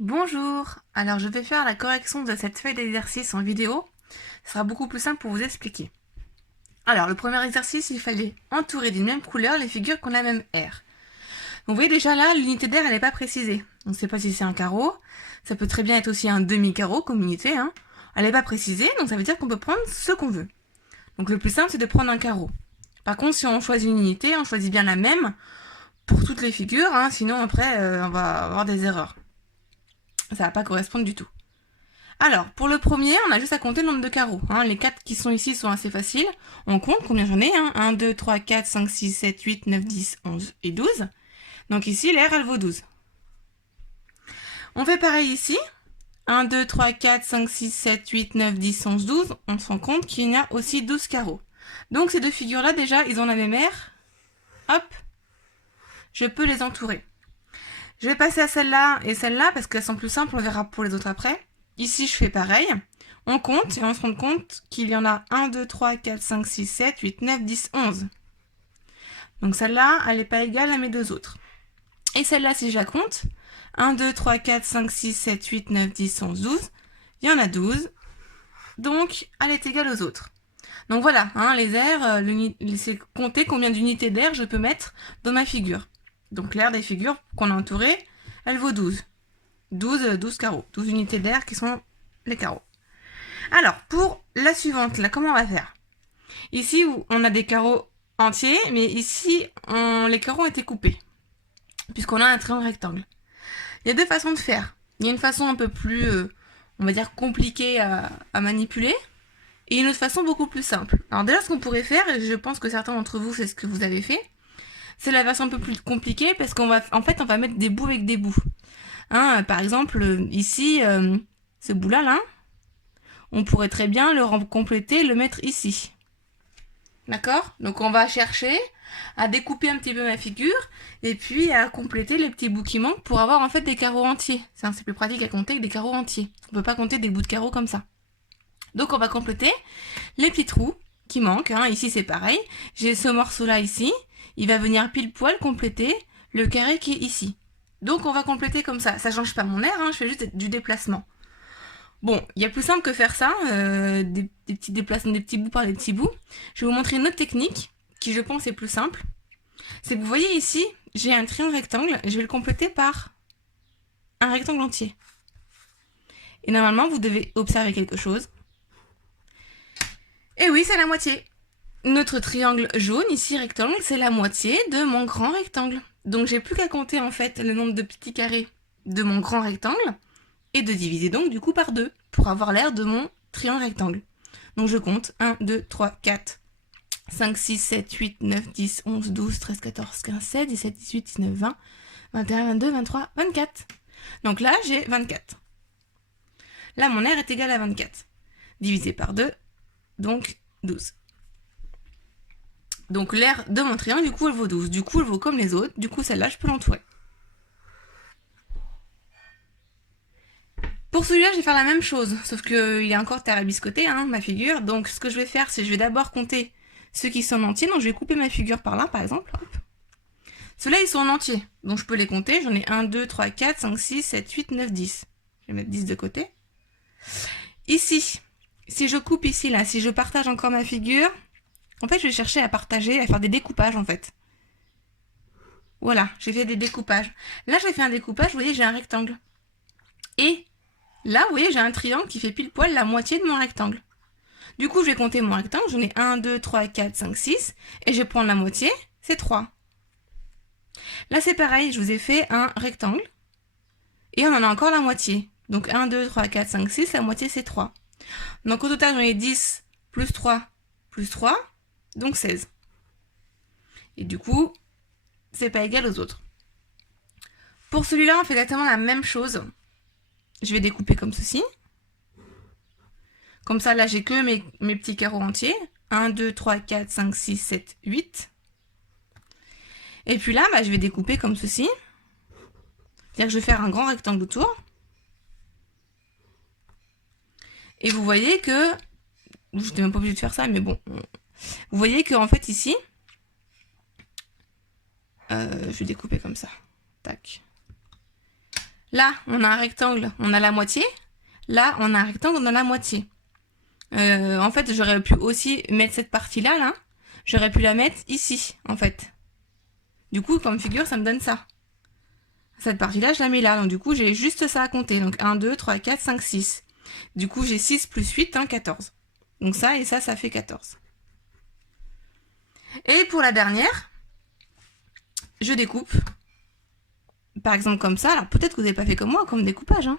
Bonjour, alors je vais faire la correction de cette feuille d'exercice en vidéo. Ce sera beaucoup plus simple pour vous expliquer. Alors le premier exercice, il fallait entourer d'une même couleur les figures qui ont la même aire. Vous voyez déjà là, l'unité d'aire elle n'est pas précisée. On ne sait pas si c'est un carreau, ça peut très bien être aussi un demi-carreau comme unité. Elle n'est pas précisée, donc ça veut dire qu'on peut prendre ce qu'on veut. Donc le plus simple c'est de prendre un carreau. Par contre si on choisit une unité, on choisit bien la même pour toutes les figures, sinon après on va avoir des erreurs. Ça va pas correspondre du tout. Alors, pour le premier, on a juste à compter le nombre de carreaux. Les 4 qui sont ici sont assez faciles. On compte combien j'en ai. 1, 2, 3, 4, 5, 6, 7, 8, 9, 10, 11 et 12. Donc ici, l'air, elle vaut 12. On fait pareil ici. 1, 2, 3, 4, 5, 6, 7, 8, 9, 10, 11, 12. On se rend compte qu'il y a aussi 12 carreaux. Donc ces deux figures-là, déjà, ils ont la même aire. Hop, je peux les entourer. Je vais passer à celle-là et celle-là parce qu'elles sont plus simples, on verra pour les autres après. Ici, je fais pareil. On compte et on se rend compte qu'il y en a 1, 2, 3, 4, 5, 6, 7, 8, 9, 10, 11. Donc celle-là, elle n'est pas égale à mes deux autres. Et celle-là, si je la compte, 1, 2, 3, 4, 5, 6, 7, 8, 9, 10, 11, 12. Il y en a 12. Donc, elle est égale aux autres. Donc voilà, les aires, c'est compter combien d'unités d'air je peux mettre dans ma figure. Donc l'aire des figures qu'on a entourées, elle vaut 12. 12 carreaux. 12 unités d'air qui sont les carreaux. Alors, pour la suivante, là, comment on va faire? Ici, on a des carreaux entiers, mais ici, les carreaux ont été coupés, puisqu'on a un triangle rectangle. Il y a deux façons de faire. Il y a une façon un peu plus, on va dire, compliquée à manipuler, et une autre façon beaucoup plus simple. Alors déjà, ce qu'on pourrait faire, et je pense que certains d'entre vous, c'est ce que vous avez fait, c'est la version un peu plus compliquée, parce qu'on va, en fait, on va mettre des bouts avec des bouts. Par exemple, ici, ce bout-là, là, on pourrait très bien le compléter, le mettre ici. D'accord? Donc on va chercher à découper un petit peu ma figure et puis à compléter les petits bouts qui manquent pour avoir en fait des carreaux entiers. C'est plus pratique à compter que des carreaux entiers. On peut pas compter des bouts de carreaux comme ça. Donc on va compléter les petits trous qui manquent. Ici c'est pareil. J'ai ce morceau-là ici. Il va venir pile poil compléter le carré qui est ici. Donc on va compléter comme ça. Ça change pas mon air, je fais juste du déplacement. Bon, il y a plus simple que faire ça, des petits déplacements, des petits bouts par des petits bouts. Je vais vous montrer une autre technique qui, je pense, est plus simple. C'est que vous voyez ici, j'ai un triangle rectangle, et je vais le compléter par un rectangle entier. Et normalement, vous devez observer quelque chose. Et oui, c'est la moitié. Notre triangle jaune, ici rectangle, c'est la moitié de mon grand rectangle. Donc j'ai plus qu'à compter en fait le nombre de petits carrés de mon grand rectangle et de diviser donc du coup par 2 pour avoir l'aire de mon triangle rectangle. Donc je compte 1, 2, 3, 4, 5, 6, 7, 8, 9, 10, 11, 12, 13, 14, 15, 16, 17, 18, 19, 20, 21, 22, 23, 24. Donc là j'ai 24. Là mon aire est égal à 24. Divisé par 2, donc 12. Donc l'aire de mon triangle, du coup, elle vaut 12. Du coup, elle vaut comme les autres. Du coup, celle-là, je peux l'entourer. Pour celui-là, je vais faire la même chose, sauf qu'il est encore tarabiscoté, ma figure. Donc, ce que je vais faire, c'est que je vais d'abord compter ceux qui sont en entier. Donc, je vais couper ma figure par là, par exemple. Ceux-là, ils sont en entier. Donc, je peux les compter. J'en ai 1, 2, 3, 4, 5, 6, 7, 8, 9, 10. Je vais mettre 10 de côté. Ici, si je coupe ici, là, si je partage encore ma figure, en fait, je vais chercher à partager, à faire des découpages, en fait. Voilà, j'ai fait des découpages. Là, j'ai fait un découpage, vous voyez, j'ai un rectangle. Et là, vous voyez, j'ai un triangle qui fait pile poil la moitié de mon rectangle. Du coup, je vais compter mon rectangle. J'en ai 1, 2, 3, 4, 5, 6. Et je vais prendre la moitié, c'est 3. Là, c'est pareil, je vous ai fait un rectangle. Et on en a encore la moitié. Donc 1, 2, 3, 4, 5, 6, la moitié, c'est 3. Donc au total, j'en ai 10 plus 3 plus 3, donc 16. Et du coup, c'est pas égal aux autres. Pour celui-là, on fait exactement la même chose. Je vais découper comme ceci. Comme ça, là, j'ai que mes petits carreaux entiers. 1, 2, 3, 4, 5, 6, 7, 8. Et puis là, je vais découper comme ceci. C'est-à-dire que je vais faire un grand rectangle autour. Et vous voyez que... Je n'étais même pas obligée de faire ça, mais bon. Vous voyez que en fait, ici... je vais découper comme ça. Tac. Là, on a un rectangle, on a la moitié. Là, on a un rectangle, on a la moitié. En fait, j'aurais pu aussi mettre cette partie-là, là. J'aurais pu la mettre ici, en fait. Du coup, comme figure, ça me donne ça. Cette partie-là, je la mets là. Donc, du coup, j'ai juste ça à compter. Donc, 1, 2, 3, 4, 5, 6. Du coup, j'ai 6 plus 8, hein, 14. Donc, ça et ça fait 14. Et pour la dernière, je découpe. Par exemple, comme ça. Alors, peut-être que vous n'avez pas fait comme moi, comme découpage. Hein.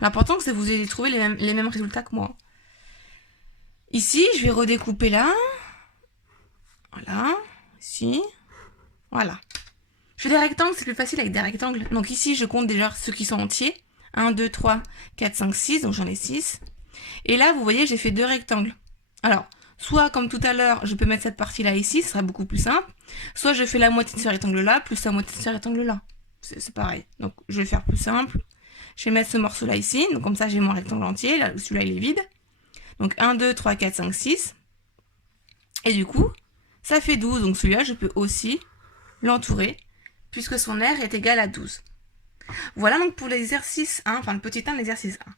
L'important, c'est que vous ayez trouvé les mêmes résultats que moi. Ici, je vais redécouper là. Voilà. Ici. Voilà. Je fais des rectangles, c'est plus facile avec des rectangles. Donc ici, je compte déjà ceux qui sont entiers. 1, 2, 3, 4, 5, 6. Donc j'en ai 6. Et là, vous voyez, j'ai fait 2 rectangles. Alors, soit comme tout à l'heure, je peux mettre cette partie-là ici, ce sera beaucoup plus simple. Soit je fais la moitié de ce rectangle-là, plus la moitié de ce rectangle-là. C'est pareil. Donc je vais faire plus simple. Je vais mettre ce morceau-là ici. Donc comme ça, j'ai mon rectangle entier. Là, celui-là, il est vide. Donc 1, 2, 3, 4, 5, 6. Et du coup, ça fait 12. Donc celui-là, je peux aussi l'entourer, puisque son aire est égal à 12. Voilà donc pour l'exercice 1, enfin le petit 1 de l'exercice 1.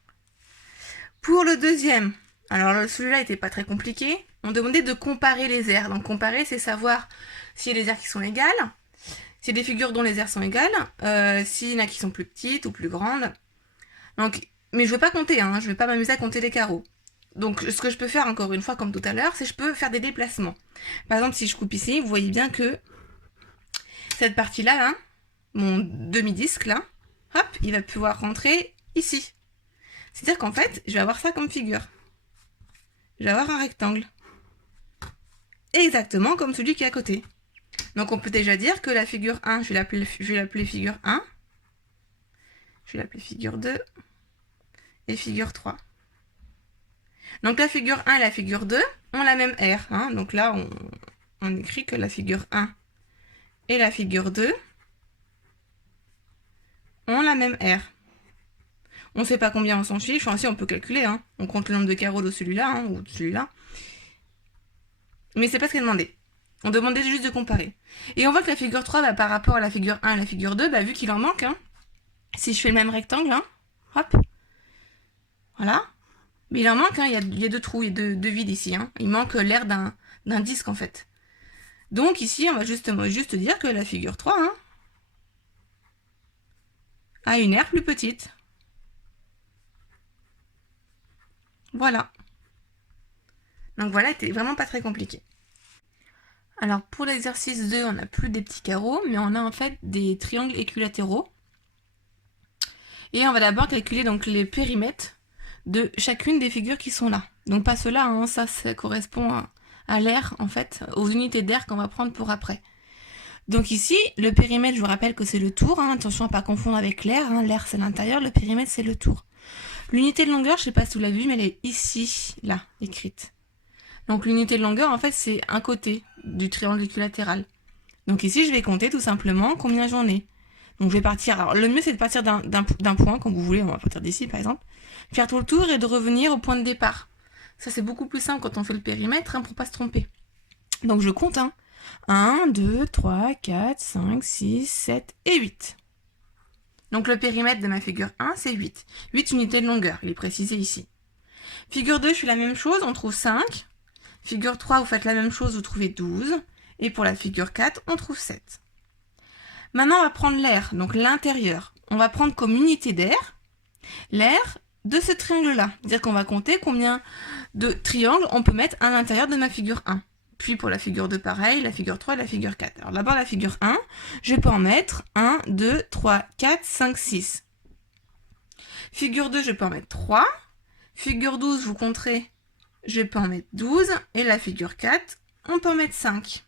Pour le deuxième, alors celui-là n'était pas très compliqué, on demandait de comparer les aires. Donc comparer, c'est savoir s'il y a des aires qui sont égales, s'il y a des figures dont les aires sont égales, s'il y en a qui sont plus petites ou plus grandes. Donc, mais je ne veux pas compter, hein, je ne vais pas m'amuser à compter les carreaux. Donc ce que je peux faire encore une fois comme tout à l'heure, c'est que je peux faire des déplacements. Par exemple, si je coupe ici, vous voyez bien que cette partie-là, là, mon demi-disque là, hop, il va pouvoir rentrer ici. C'est-à-dire qu'en fait, je vais avoir ça comme figure. Je vais avoir un rectangle. Exactement comme celui qui est à côté. Donc on peut déjà dire que la figure 1, je vais l'appeler figure 1. Je vais l'appeler figure 2. Et figure 3. Donc la figure 1 et la figure 2 ont la même aire. Hein. Donc là, on écrit que la figure 1 et la figure 2 ont la même aire. On ne sait pas combien on s'en fiche, enfin si on peut calculer, hein. On compte le nombre de carreaux de celui-là, hein, ou de celui-là. Mais c'est pas ce qui est demandé. On demandait juste de comparer. Et on voit que la figure 3, par rapport à la figure 1 et la figure 2, vu qu'il en manque, hein, si je fais le même rectangle, hein, hop, voilà, mais il en manque, hein, il y a 2 trous, il y a 2 vides ici, hein. Il manque l'air d'un disque en fait. Donc ici, on va juste dire que la figure 3, hein, a une aire plus petite. Voilà. Donc voilà, c'était vraiment pas très compliqué. Alors pour l'exercice 2, on n'a plus des petits carreaux, mais on a en fait des triangles équilatéraux. Et on va d'abord calculer donc les périmètres de chacune des figures qui sont là. Donc pas ceux-là, hein, ça correspond à l'aire, en fait, aux unités d'air qu'on va prendre pour après. Donc ici, le périmètre, je vous rappelle que c'est le tour, hein, attention à ne pas confondre avec l'aire, hein, l'aire c'est l'intérieur, le périmètre c'est le tour. L'unité de longueur, je ne sais pas si vous l'avez vu, mais elle est ici, là, écrite. Donc l'unité de longueur, en fait, c'est un côté du triangle équilatéral. Donc ici, je vais compter tout simplement combien j'en ai. Donc je vais partir, alors le mieux c'est de partir d'un point, comme vous voulez, on va partir d'ici par exemple, faire tout le tour et de revenir au point de départ. Ça c'est beaucoup plus simple quand on fait le périmètre, hein, pour pas se tromper. Donc je compte, hein. 1, 2, 3, 4, 5, 6, 7 et 8. Donc le périmètre de ma figure 1, c'est 8. 8 unités de longueur, il est précisé ici. Figure 2, je fais la même chose, on trouve 5. Figure 3, vous faites la même chose, vous trouvez 12. Et pour la figure 4, on trouve 7. Maintenant, on va prendre l'aire, donc l'intérieur. On va prendre comme unité d'air l'aire de ce triangle-là. C'est-à-dire qu'on va compter combien de triangles on peut mettre à l'intérieur de ma figure 1. Puis pour la figure 2, pareil, la figure 3 et la figure 4. Alors d'abord la figure 1, je peux en mettre 1, 2, 3, 4, 5, 6. Figure 2, je peux en mettre 3. Figure 12, vous compterez, je peux en mettre 12. Et la figure 4, on peut en mettre 5.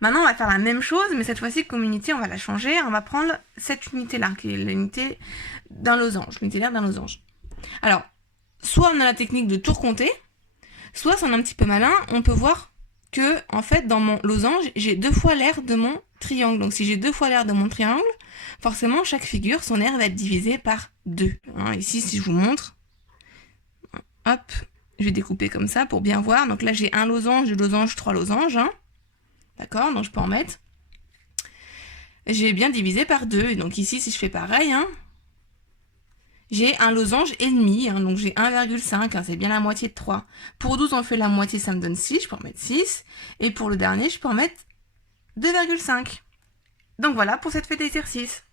Maintenant, on va faire la même chose, mais cette fois-ci, comme unité, on va la changer. On va prendre cette unité-là, qui est l'unité d'un losange, l'unité d'air d'un losange. Alors, soit on a la technique de tout recompter, soit si on est un petit peu malin, on peut voir que, en fait, dans mon losange, j'ai 2 fois l'aire de mon triangle. Donc, si j'ai 2 fois l'aire de mon triangle, forcément, chaque figure, son aire va être divisée par 2. Hein, ici, si je vous montre, hop, je vais découper comme ça pour bien voir. Donc là, j'ai un losange, 2 losanges, 3 losanges, hein. D'accord, donc je peux en mettre. J'ai bien divisé par 2. Et donc ici, si je fais pareil, hein, j'ai un losange et demi, hein, donc j'ai 1,5, hein, c'est bien la moitié de 3. Pour 12, on fait la moitié, ça me donne 6, je peux en mettre 6. Et pour le dernier, je peux en mettre 2,5. Donc voilà pour cette feuille d'exercice.